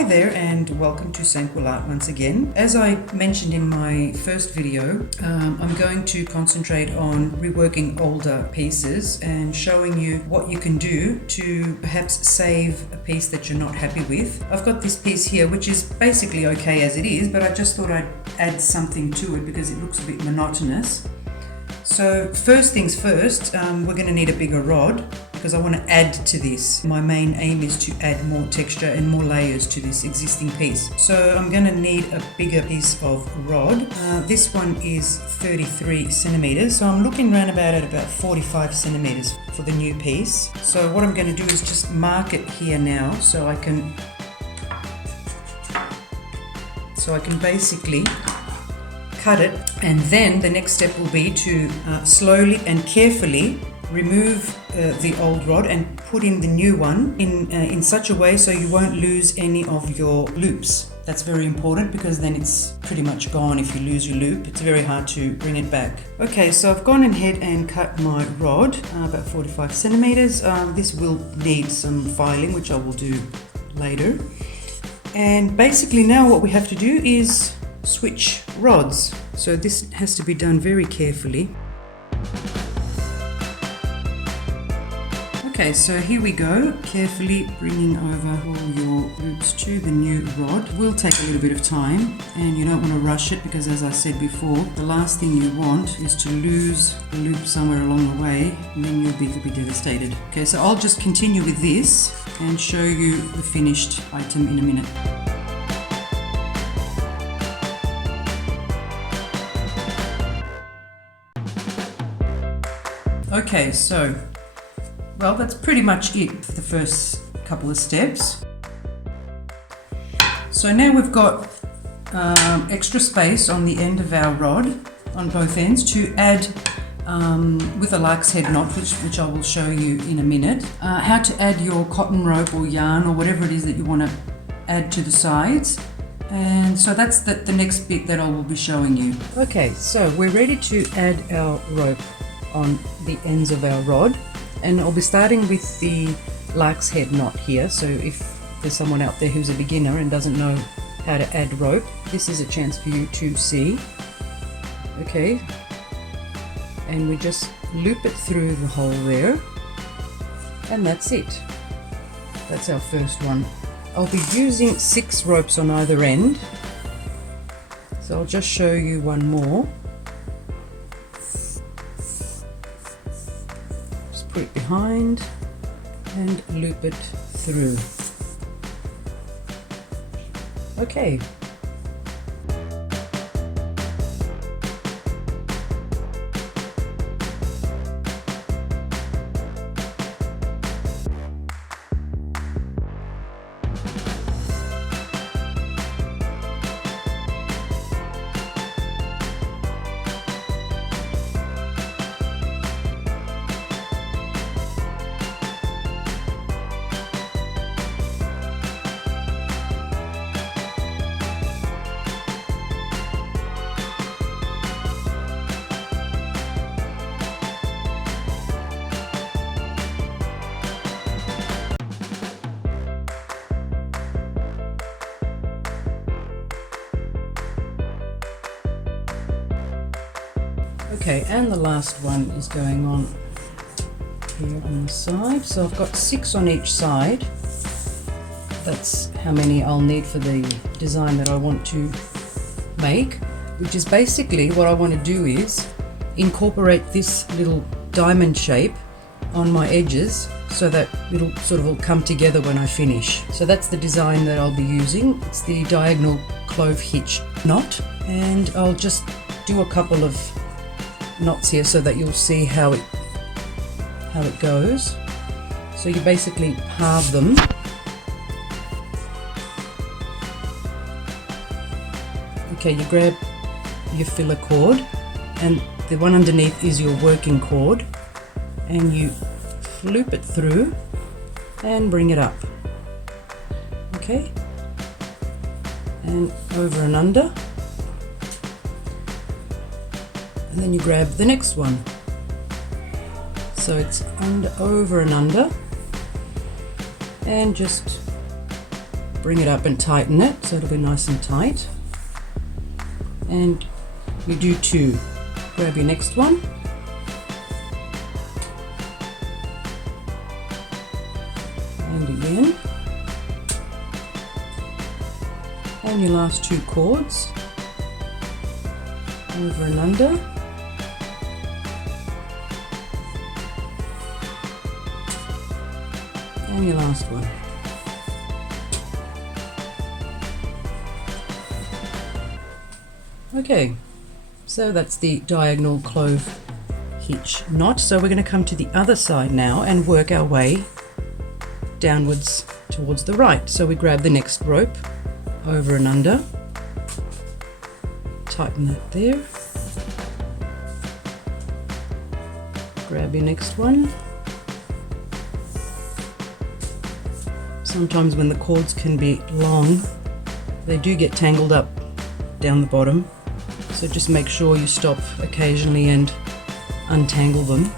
Hi there and welcome to Sample Art once again. As I mentioned in my first video, I'm going to concentrate on reworking older pieces and showing you what you can do to perhaps save a piece that you're not happy with. I've got this piece here which is basically okay as it is, but I just thought I'd add something to it because it looks a bit monotonous. So first things first, we're going to need a bigger rod because I want to add to this. My main aim is to add more texture and more layers to this existing piece. So I'm going to need a bigger piece of rod. This one is 33 centimeters, so I'm looking around at about 45 centimeters for the new piece. So what I'm going to do is just mark it here now so I can basically cut it, and then the next step will be to slowly and carefully remove the old rod and put in the new one in such a way so you won't lose any of your loops. That's very important because then it's pretty much gone. If you lose your loop, it's very hard to bring it back. Okay, so I've gone ahead and cut my rod about 45 centimeters. This will need some filing, which I will do later. And basically now what we have to do is switch rods. So this has to be done very carefully. Okay, so here we go, carefully bringing over all your loops to the new rod. Will take a little bit of time and you don't want to rush it because, as I said before, the last thing you want is to lose the loop somewhere along the way and then you'll be devastated. Okay, so I'll just continue with this and show you the finished item in a minute. Okay, so well, that's pretty much it for the first couple of steps. So now we've got extra space on the end of our rod, on both ends, to add with a lark's head knot, which I will show you in a minute, how to add your cotton rope or yarn or whatever it is that you want to add to the sides. And so that's the next bit that I will be showing you. Okay, so we're ready to add our rope on the ends of our rod. And I'll be starting with the lark's head knot here, so if there's someone out there who's a beginner and doesn't know how to add rope, this is a chance for you to see. Okay, and we just loop it through the hole there, and that's it. That's our first one. I'll be using 6 ropes on either end, so I'll just show you one more. Put it behind and loop it through. Okay. Okay, and the last one is going on here on the side. So I've got 6 on each side. That's how many I'll need for the design that I want to make, which is basically what I want to do is incorporate this little diamond shape on my edges so that it'll sort of all come together when I finish. So that's the design that I'll be using. It's the diagonal clove hitch knot, and I'll just do a couple of knots here so that you'll see how it goes. So you basically halve them. Okay, you grab your filler cord, and the one underneath is your working cord, and you loop it through and bring it up. Okay, and over and under. And then you grab the next one. So it's over and under, and just bring it up and tighten it so it'll be nice and tight. And you do 2. Grab your next one. And again. And your last 2 cords. Over and under. And your last one. Okay, so that's the diagonal clove hitch knot. So we're going to come to the other side now and work our way downwards towards the right. So we grab the next rope, over and under, tighten that there, grab your next one. Sometimes when the cords can be long, they do get tangled up down the bottom, so just make sure you stop occasionally and untangle them.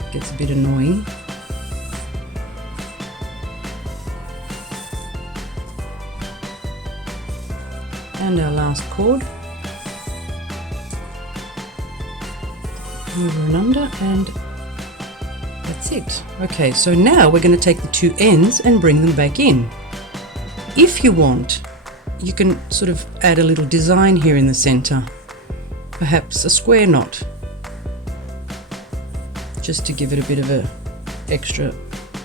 It gets a bit annoying. And our last cord, over and under, and that's it. Okay, so now we're going to take the 2 ends and bring them back in. If you want, you can sort of add a little design here in the center, perhaps a square knot, just to give it a bit of a extra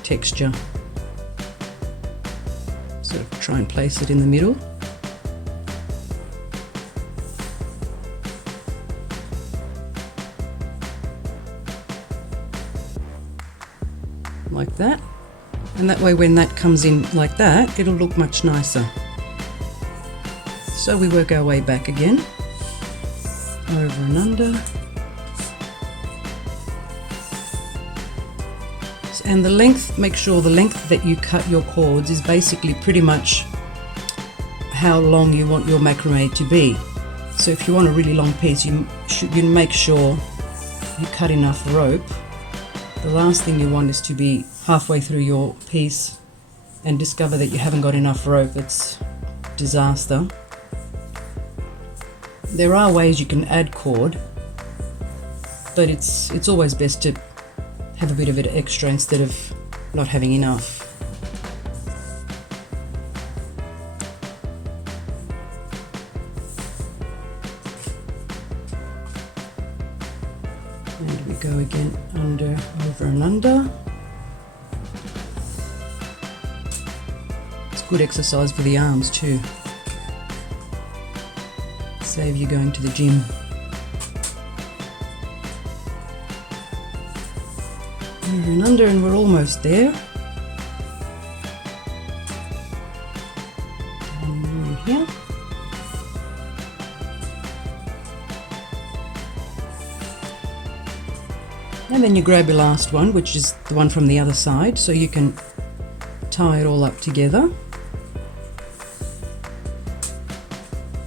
texture. Sort of try and place it in the middle. Like that, and that way when that comes in like that, it'll look much nicer. So we work our way back again, over and under, and the length, make sure the length that you cut your cords is basically pretty much how long you want your macrame to be. So if you want a really long piece, you make sure you cut enough rope. The last thing you want is to be halfway through your piece and discover that you haven't got enough rope. It's disaster. There are ways you can add cord, but it's always best to have a bit of it extra instead of not having enough. And we go again, under, over and under. It's good exercise for the arms too. Save you going to the gym. Over and under, and we're almost there. And here. And then you grab your last one, which is the one from the other side, so you can tie it all up together.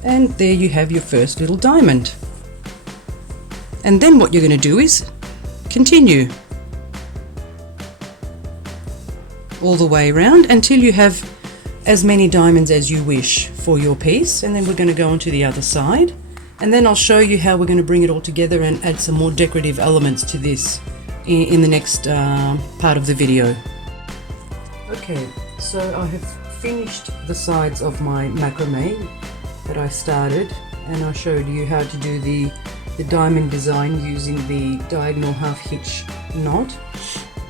And there you have your first little diamond. And then what you're going to do is continue all the way around until you have as many diamonds as you wish for your piece. And then we're going to go on to the other side, and then I'll show you how we're going to bring it all together and add some more decorative elements to this in the next part of the video. Okay, so I have finished the sides of my macrame that I started, and I showed you how to do the diamond design using the diagonal half hitch knot.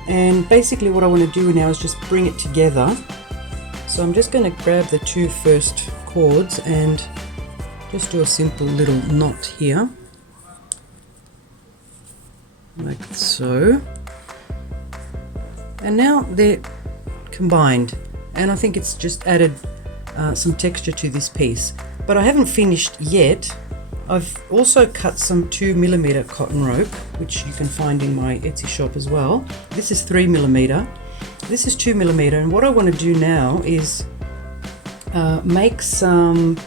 And basically what I want to do now is just bring it together. So I'm just going to grab the 2 first cords and just do a simple little knot here, like so. And now they're combined, and I think it's just added some texture to this piece. But I haven't finished yet. I've also cut some 2mm cotton rope, which you can find in my Etsy shop as well. This is 3mm, this is 2mm, and what I want to do now is make some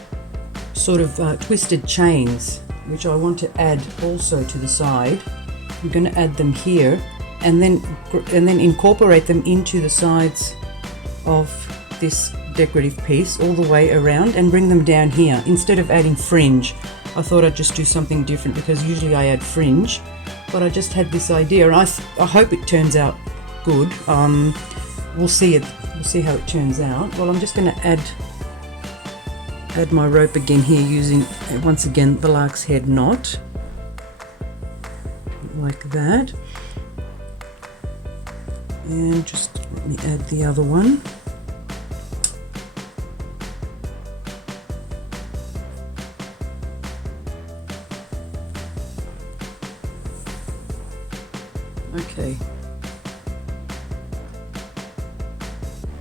sort of twisted chains, which I want to add also to the side. I'm going to add them here, and then incorporate them into the sides of this decorative piece all the way around and bring them down here instead of adding fringe. I thought I'd just do something different because usually I add fringe, but I just had this idea, and I hope it turns out good. We'll see how it turns out. Well, I'm just going to add my rope again here using once again the lark's head knot, like that, and just let me add the other one. Okay,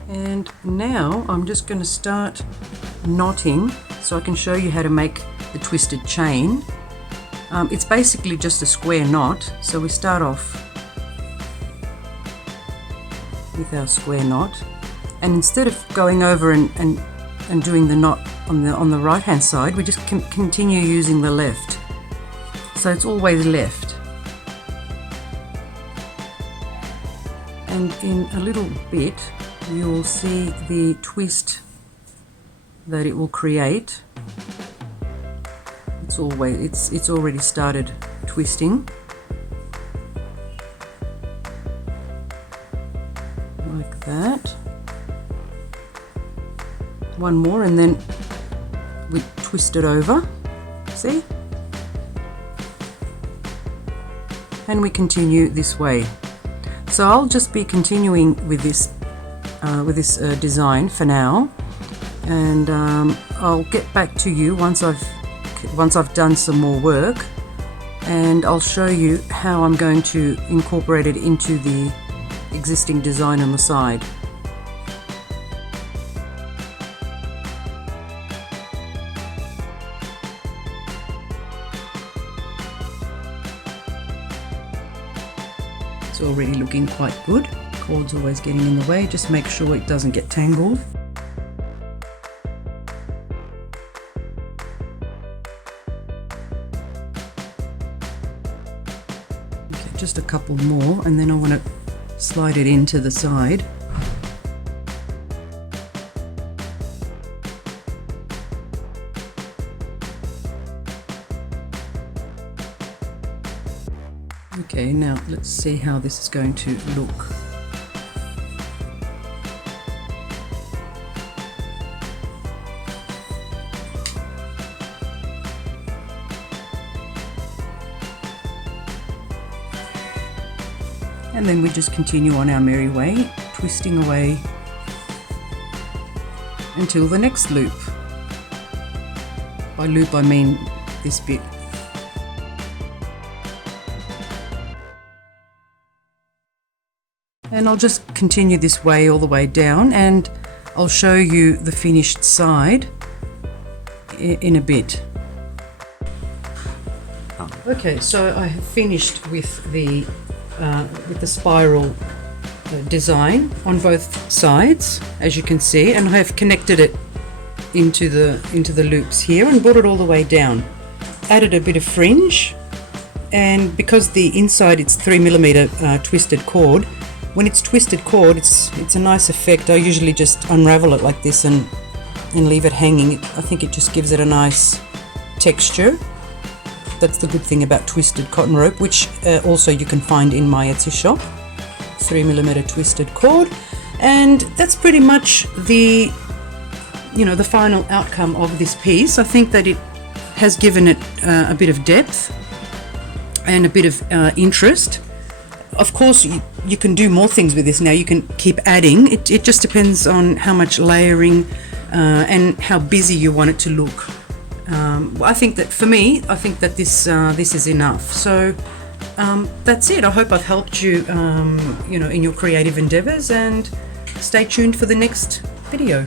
and now I'm just going to start knotting so I can show you how to make the twisted chain. It's basically just a square knot, so we start off with our square knot, and instead of going over and doing the knot on the right hand side, we just continue using the left, so it's always left. And in a little bit you will see the twist that it will create. It's already started twisting, like that. One more, and then we twist it over, see? And we continue this way. So I'll just be continuing with this design for now, and I'll get back to you once I've done some more work, and I'll show you how I'm going to incorporate it into the existing design on the side. It's already looking quite good. Cord's always getting in the way, just make sure it doesn't get tangled. Okay, just a couple more, and then I want to slide it into the side. Okay, now let's see how this is going to look. And then we just continue on our merry way, twisting away until the next loop. By loop I mean this bit. And I'll just continue this way all the way down, and I'll show you the finished side in a bit. Okay, so I have finished with the spiral design on both sides, as you can see, and I have connected it into the loops here and brought it all the way down. Added a bit of fringe, and because the inside it's 3mm twisted cord, when it's twisted cord it's a nice effect. I usually just unravel it like this and leave it hanging. I think it just gives it a nice texture. That's the good thing about twisted cotton rope, which also you can find in my Etsy shop. 3mm twisted cord, and that's pretty much the final outcome of this piece. I think that it has given it a bit of depth and a bit of interest. Of course, you can do more things with this now. You can keep adding. It just depends on how much layering and how busy you want it to look. I think that for me, this is enough. So that's it. I hope I've helped you, in your creative endeavors, and stay tuned for the next video.